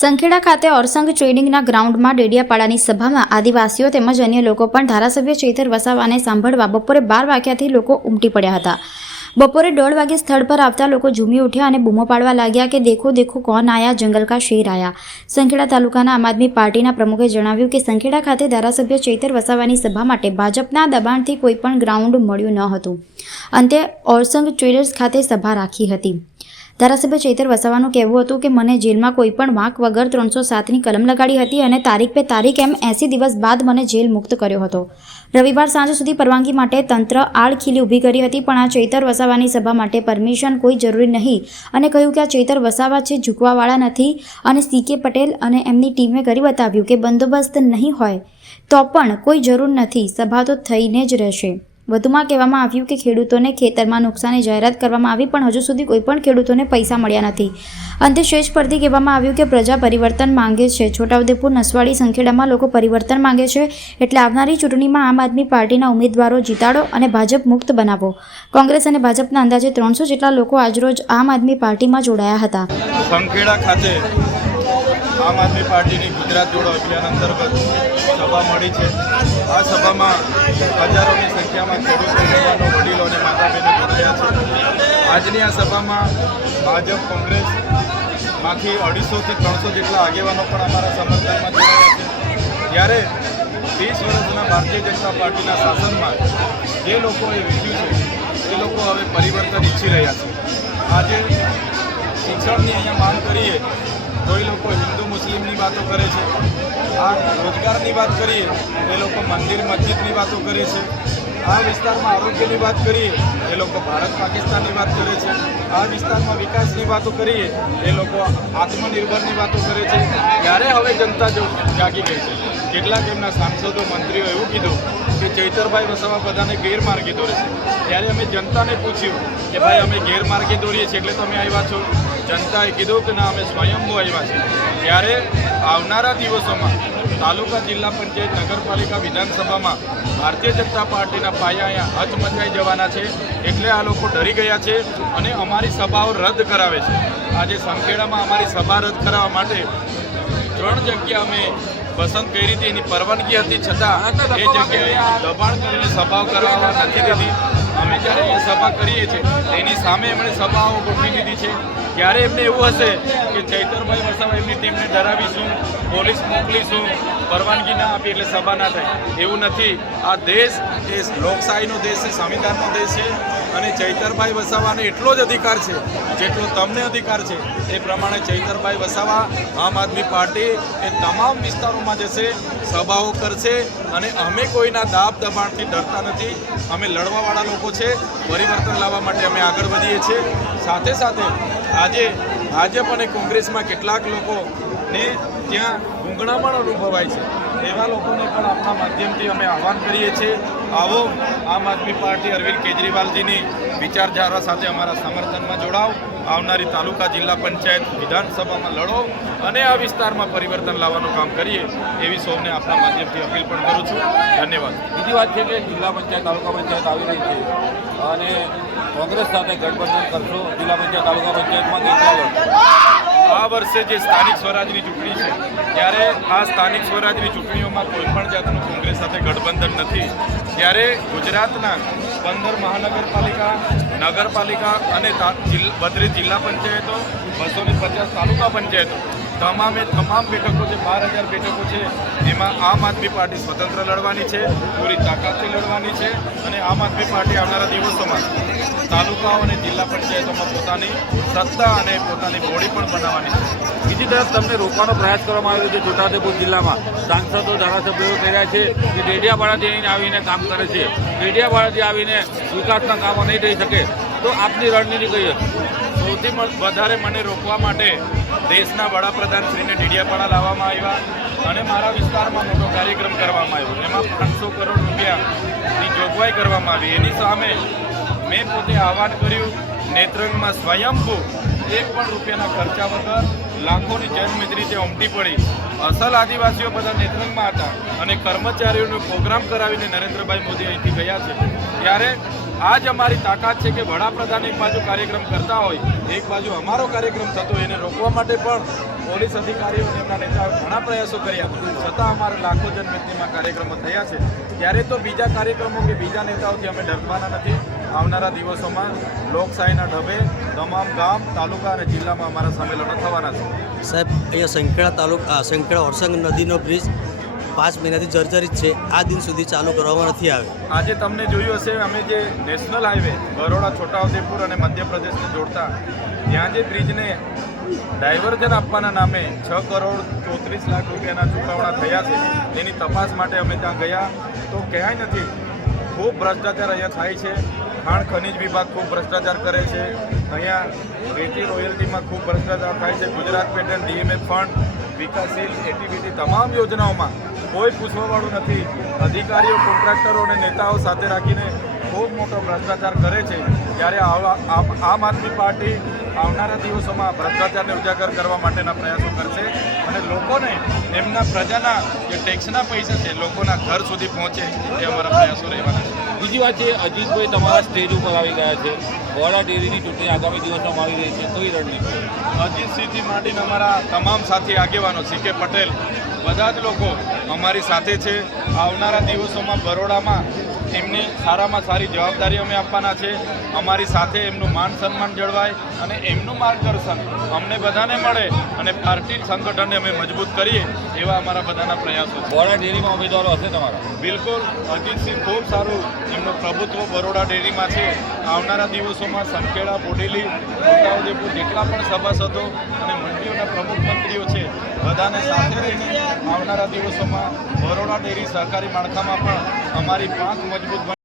સંખેડા ખાતે ઓરસંગ ટ્રેડિંગના ગ્રાઉન્ડમાં ડેડિયાપાડાની સભામાં આદિવાસીઓ તેમજ અન્ય લોકો પણ ધારાસભ્ય ચૈતર વસાવાને સાંભળવા બપોરે 12 વાગ્યાથી લોકો ઉમટી પડ્યા હતા। બપોરે 1:30 વાગે સ્થળ પર આવતા લોકો ઝૂમી ઉઠ્યા અને બૂમો પાડવા લાગ્યા કે દેખો દેખો કોણ આયા, જંગલ કા શેર આયા। સંખેડા તાલુકાના આમ આદમી પાર્ટીના પ્રમુખે જણાવ્યું કે સંખેડા ખાતે ધારાસભ્ય ચૈતર વસાવાની સભા માટે ભાજપના દબાણથી કોઈ પણ ગ્રાઉન્ડ મળ્યું ન હતું। અંતે ઓરસંગ ટ્રેડર્સ ખાતે સભા રાખી હતી। ધારાસભ્ય ચૈતર વસાવાનું કહેવું હતું કે મને જેલમાં કોઈ પણ વાંક વગર 307ની કલમ લગાડી હતી અને તારીખ પે તારીખ એમ 80 દિવસ બાદ મને જેલ મુક્ત કર્યો હતો। રવિવાર સાંજ સુધી પરવાનગી માટે તંત્ર આડખીલી ઊભી કરી હતી, પણ આ ચૈતર વસાવાની સભા માટે પરમિશન કોઈ જરૂરી નહીં અને કહ્યું કે આ ચૈતર વસાવા છે, ઝૂકવાવાળા નથી। અને CK પટેલ અને એમની ટીમે કરી બતાવ્યું કે બંદોબસ્ત નહીં હોય તો પણ કોઈ જરૂર નથી, સભા તો થઈને જ રહેશે। વધુમાં કહેવામાં આવ્યું કે ખેડૂતોને ખેતરમાં નુકસાની જાહેરાત કરવામાં આવી, પણ હજુ સુધી કોઈ પણ ખેડૂતોને પૈસા મળ્યા નથી। અંતે શેષ પરથી કહેવામાં આવ્યું કે પ્રજા પરિવર્તન માંગે છે। છોટાઉદેપુર, નસવાડી, સંખેડામાં લોકો પરિવર્તન માંગે છે, એટલે આવનારી ચૂંટણીમાં આમ આદમી પાર્ટીના ઉમેદવારો જીતાડો અને ભાજપ મુક્ત બનાવો। કોંગ્રેસ અને ભાજપના અંદાજે 300 જેટલા લોકો આજરોજ આમ આદમી પાર્ટીમાં જોડાયા હતા। સંખેડા ખાતે આમ આદમી પાર્ટીની ગુજરાત જોડો અભિયાન અંતર્ગત સભા મળી છે। આ સભામાં હજારોની સંખ્યામાં ખેડૂતો, યુવાનો, વડીલો અને માતા બહેનો જોડાયા છે। આજની આ સભામાં ભાજપ, કોંગ્રેસમાંથી 250થી 300 જેટલા આગેવાનો પણ અમારા સમર્થનમાં જોડાયા છે। ત્યારે 30 વર્ષના ભારતીય જનતા પાર્ટીના શાસનમાં જે લોકોએ વીત્યું છે એ લોકો હવે પરિવર્તન ઈચ્છી રહ્યા છે। આજે શિક્ષણની અહીંયા માંગ કરીએ તો એ લોકો હિન્દુ મુસ્લિમની વાતો કરે છે। આ રોજગારની વાત કરીએ એ લોકો મંદિર મસ્જિદની વાતો કરે છે। આ વિસ્તારમાં આરોગ્યની વાત કરીએ એ લોકો ભારત પાકિસ્તાનની વાત કરે છે। આ વિસ્તારમાં વિકાસની વાતો કરીએ એ લોકો આત્મનિર્ભરની વાતો કરે છે। ત્યારે હવે જનતા જો જાગી ગઈ છે। કેટલાક એમના સાંસદો, મંત્રીઓ એવું કીધું કે ચૈતરભાઈ વસાવા બધાને ગેરમાર્ગે દોરે છે। ત્યારે અમે જનતાને પૂછ્યું કે ભાઈ અમે ગેરમાર્ગે દોરીએ છીએ એટલે તમે આવ્યા છો? જનતાએ કીધું કે ના, અમે સ્વયંભૂ આવ્યા છીએ। ત્યારે આવનારા દિવસોમાં તાલુકા, જિલ્લા પંચાયત, નગરપાલિકા, વિધાનસભામાં ભારતીય જનતા પાર્ટીના પાયા અહીંયા હચમચાઈ જવાના છે। એટલે આ લોકો ડરી ગયા છે અને અમારી સભાઓ રદ કરાવે છે। આજે સંખેડામાં અમારી સભા રદ કરાવવા માટે 3 જગ્યા અમે પસંદ કરી હતી, એની પરવાનગી હતી, છતાં એ જગ્યાએ દબાણ કરીને સભાઓ કરાવવા નથી દીધી। અમે જ્યારે એ સભા કરીએ છીએ એની સામે એમણે સભાઓ ગોઠવી દીધી છે। ત્યારે એમને એવું હશે કે ચૈતરભાઈ વસાવા એમની ટીમને ડરાવીશું, પોલીસ મોકલીશું, પરવાનગી ના આપી એટલે સભા ના થાય, એવું નથી। આ દેશ એ લોકશાહીનો દેશ છે, સંવિધાનનો દેશ છે અને ચૈતરભાઈ વસાવાને એટલો જ અધિકાર છે જેટલો તમને અધિકાર છે। એ પ્રમાણે ચૈતરભાઈ વસાવા, આમ આદમી પાર્ટી એ તમામ વિસ્તારોમાં જશે, સભાઓ કરશે અને અમે કોઈના દાબ દબાણથી ડરતા નથી। અમે લડવાવાળા લોકો છે, પરિવર્તન લાવવા માટે અમે આગળ વધીએ છીએ। સાથે સાથે આજે ભાજપ અને કોંગ્રેસમાં કેટલાક લોકોને ત્યાં ગૂંગણામણ અનુભવાય છે, એવા લોકોને પણ આપણા માધ્યમથી અમે આહ્વાન કરીએ છીએ, આવો આમ આદમી પાર્ટી અરવિંદ કેજરીવાલજીની વિચારધારા સાથે અમારા સમર્થનમાં જોડાઓ। આવનારી તાલુકા, જિલ્લા પંચાયત, વિધાનસભામાં લડો અને આ વિસ્તારમાં પરિવર્તન લાવવાનું કામ કરીએ એવી સૌને આપણા માધ્યમથી અપીલ પણ કરું છું। ધન્યવાદ। બીજી વાત છે કે જિલ્લા પંચાયત, તાલુકા પંચાયત આવી રહી છે અને કોંગ્રેસ સાથે ગઠબંધન કરશો જિલ્લા પંચાયત, તાલુકા પંચાયતમાં કેટલા વર્ષ? આ વર્ષે જે સ્થાનિક સ્વરાજની ચૂંટણી છે ત્યારે આ સ્થાનિક સ્વરાજની ચૂંટણીઓમાં કોઈપણ જાતનું કોંગ્રેસ સાથે ગઠબંધન નથી। ત્યારે ગુજરાતના 15 મહાનગરપાલિકા, નગરપાલિકા અને 32 જિલ્લા પંચાયતો, 250 તાલુકા પંચાયતો, તમામ બેઠકો જે 12,000 બેઠકો છે એમાં આમ આદમી પાર્ટી સ્વતંત્ર લડવાની છે, પૂરી તાકાતથી લડવાની છે અને આમ આદમી પાર્ટી આવનારા દિવસોમાં તાલુકાઓ અને જિલ્લા પંચાયતોમાં પોતાની સત્તા અને પોતાની બોડી પણ બનાવવાની છે। બીજી તરફ તમને રોકવાનો પ્રયાસ કરવામાં આવ્યો છે છોટાઉદેપુર જિલ્લામાં। સાંસદો, ધારાસભ્યો કહી રહ્યા છે કે ડેડિયાપાડાથી અહીં આવીને કામ કરે છે, ડેડિયાપાડાથી આવીને વિકાસના કામો નહીં થઈ શકે, તો આપની રણનીતિ કઈ હતી? સૌથી વધારે મને રોકવા માટે દેશના વડાપ્રધાનશ્રીને ડેડિયાપાડા લાવવામાં આવ્યા અને મારા વિસ્તારમાં મોટો કાર્યક્રમ કરવામાં આવ્યો, એમાં 500 કરોડ રૂપિયાની જોગવાઈ કરવામાં આવી। એની સામે મેં પોતે આહ્વાન કર્યું, નેત્રંગમાં સ્વયંભૂ 1 પણ રૂપિયાના ખર્ચા વગર લાખોની જનમેદની તે ઉમટી પડી। અસલ આદિવાસીઓ બધા નેત્રંગમાં હતા અને કર્મચારીઓનો પ્રોગ્રામ કરાવીને નરેન્દ્રભાઈ મોદી અહીંથી ગયા છે। ત્યારે આ જ અમારી તાકાત છે કે વડાપ્રધાન એક બાજુ કાર્યક્રમ કરતા હોય, એક બાજુ અમારો કાર્યક્રમ થતો હોય, એને રોકવા માટે પણ પોલીસ અધિકારીઓ અને એમના નેતાઓ ઘણા પ્રયાસો કર્યા, છતાં અમારા લાખો જનમેદનીમાં કાર્યક્રમો થયા છે. ત્યારે તો બીજા કાર્યક્રમો કે બીજા નેતાઓથી અમે ડરવાના નથી. આવનારા દિવસોમાં લોકશાહીના ઢબે તમામ ગામ, તાલુકા અને જિલ્લામાં અમારા સંમેલનો થવાના છે. સાહેબ, અહીંયા સંખેડા ઓરસંગ નદીનો બ્રિજ 5 મહિનાથી જર્જરિત છે. આ દિન સુધી ચાલુ કરવામાં નથી આવ્યો. આજે તમને જોયું હશે, અમે જે નેશનલ હાઈવે બરોડા છોટાઉદેપુર અને મધ્યપ્રદેશને જોડતા ત્યાં જે બ્રિજને ડાયવર્ઝન આપવાના નામે 6 કરોડ 34 લાખ રૂપિયાના ચૂકવણા થયા છે, તેની તપાસ માટે અમે ત્યાં ગયા તો ક્યાંય નથી. ખૂબ ભ્રષ્ટાચાર અહીંયા થાય છે. ખાણ ખનિજ વિભાગ ખૂબ ભ્રષ્ટાચાર કરે છે. અહીંયા રેતી રોયલ્ટીમાં ખૂબ ભ્રષ્ટાચાર થાય છે. ગુજરાત પેટર્ન, DMF ફંડ, વિકાસશીલ એટીવીટી તમામ યોજનાઓમાં કોઈ પૂછવાવાળું નથી. અધિકારીઓ, કોન્ટ્રાક્ટરો અને નેતાઓ સાથે રાખીને ખૂબ મોટો ભ્રષ્ટાચાર કરે છે. ત્યારે આમ આદમી પાર્ટી આવનારા દિવસોમાં ભ્રષ્ટાચારને ઉજાગર કરવા માટેના પ્રયાસો કરશે અને લોકોને એમના પ્રજાના જે ટેક્સના પૈસા છે લોકોના ઘર સુધી પહોંચે એ અમારા પ્રયાસો રહેવાના છે. બીજી વાત છે, અજીતભાઈ તમારા સ્ટેજ ઉપર આવી ગયા છે. બરોડા ડેરીની ચૂંટણી આગામી દિવસોમાં આવી રહી છે, કઈ રણનીતિ? અજીતસિંહથી માંડીને અમારા તમામ સાથી આગેવાનો, CK પટેલ, બધા જ લોકો અમારી સાથે છે. આવનારા દિવસોમાં બરોડામાં એમની સારામાં સારી જવાબદારી અમે આપવાના છે. અમારી સાથે એમનું માન સન્માન જળવાય અને એમનું માર્ગદર્શન અમને બધાને મળે અને પાર્ટી સંગઠનને અમે મજબૂત કરીએ એવા અમારા બધાના પ્રયાસો છે. બરોડા ડેરીમાં ઉમેદવારો હશે તમારા? બિલકુલ, અજીતસિંહ ખૂબ સારું એમનું પ્રભુત્વ બરોડા ડેરીમાં છે. આવનારા દિવસોમાં સંખેડા, બોડેલી, છોટાઉદેપુર જેટલા પણ સભાસદો અને મંડળીઓના પ્રમુખ મંત્રીઓ છે બધાને સાથે રહીને આવનારા દિવસોમાં બરોડા ડેરી સહકારી માળખામાં પણ અમારી પાંખ મજબૂત